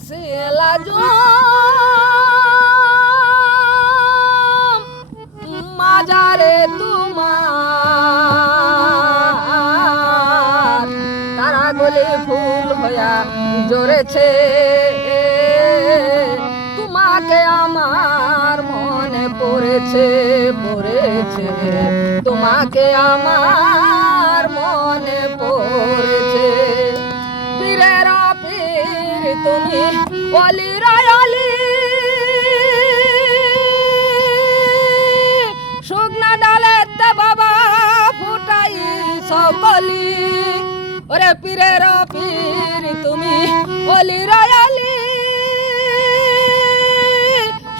সেলাজো মাজারে তোমার তারা গলি ফুল হইয়া জড়েছে তোমাকে আমার মনে পড়েছে পড়েছে তোমাকে আমার মনে পড়েছে পীরের পীর তুমি অলির অলি শুকনা ডালেতে বাবা ফুটাই সকলি ওরে পীরের পীর তুমি অলির অলি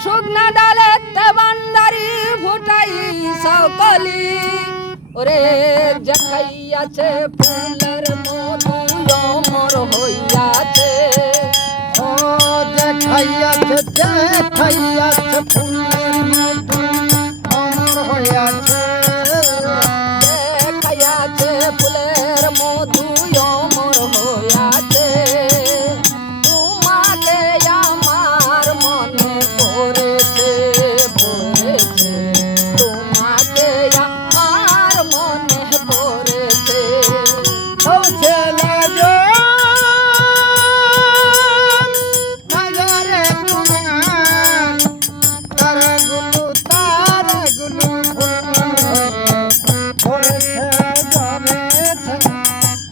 শুকনা ডালেতে বান্দারি ফুটাই সকলি ওরে দেখাইয়াছে ফুলের মধু অমর হইয়াছে ও দেখাইয়াছে দেখাইয়াছে ফুলের মধু অমর হইয়াছে দেখাইয়াছে ফুলের মধু অমর হইয়াছে তোমাকে আমার মনে পড়েছে পড়েছে তোমাকে আমার মনে পড়েছে ও ছেলে গো নজরে তোমার তারাগুলো পড়েছে ধরেছে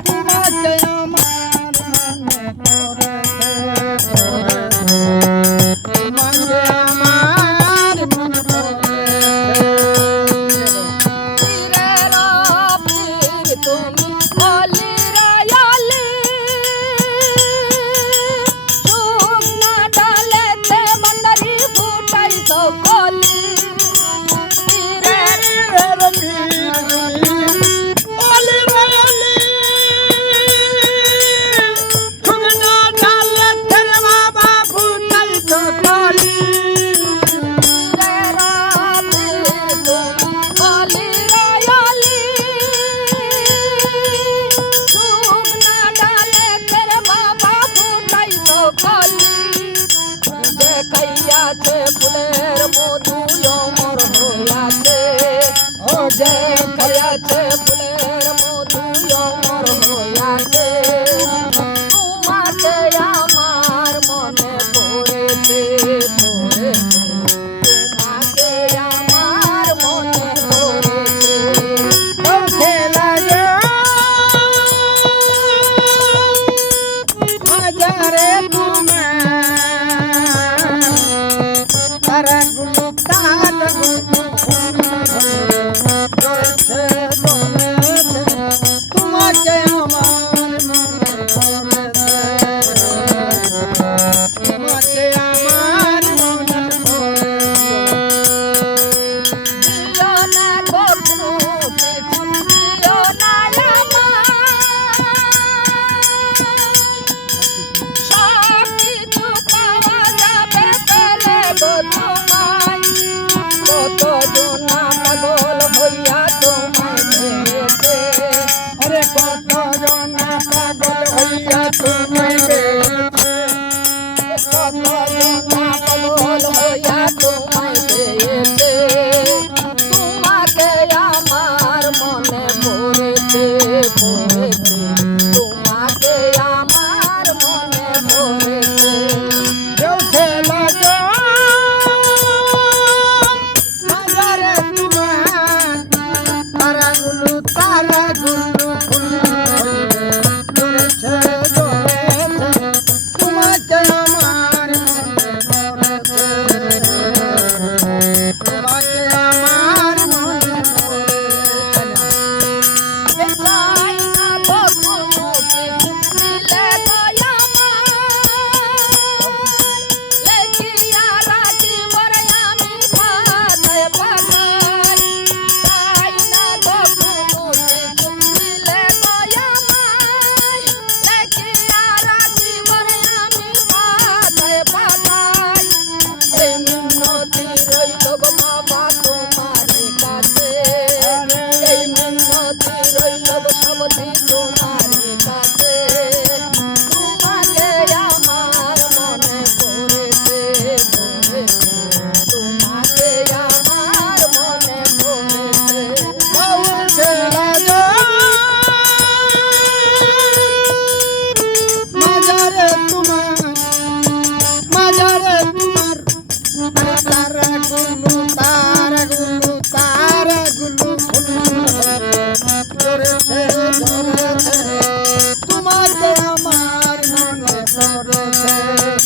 তোমাকে আমার মনে পড়েছে তোমাকে আমার মনে পড়েছে পীরের পীর তুমি অলির অলি শুকনা ডালেতে বান্দারি ফুটাই সকলি পীরের দেখাইয়াছে ফুলের মধু অমর হইয়াছে ও দেখাইয়াছে ফুলের মধু অমর হইয়াছে তোমাকে আমার মনে পড়েছে পড়েছে তোমাকে আমার মনে পড়েছে ও ছেলে গো হাজারে তোমার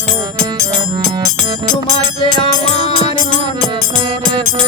সখিয়া তোমাকে আমার মনে পড়েছে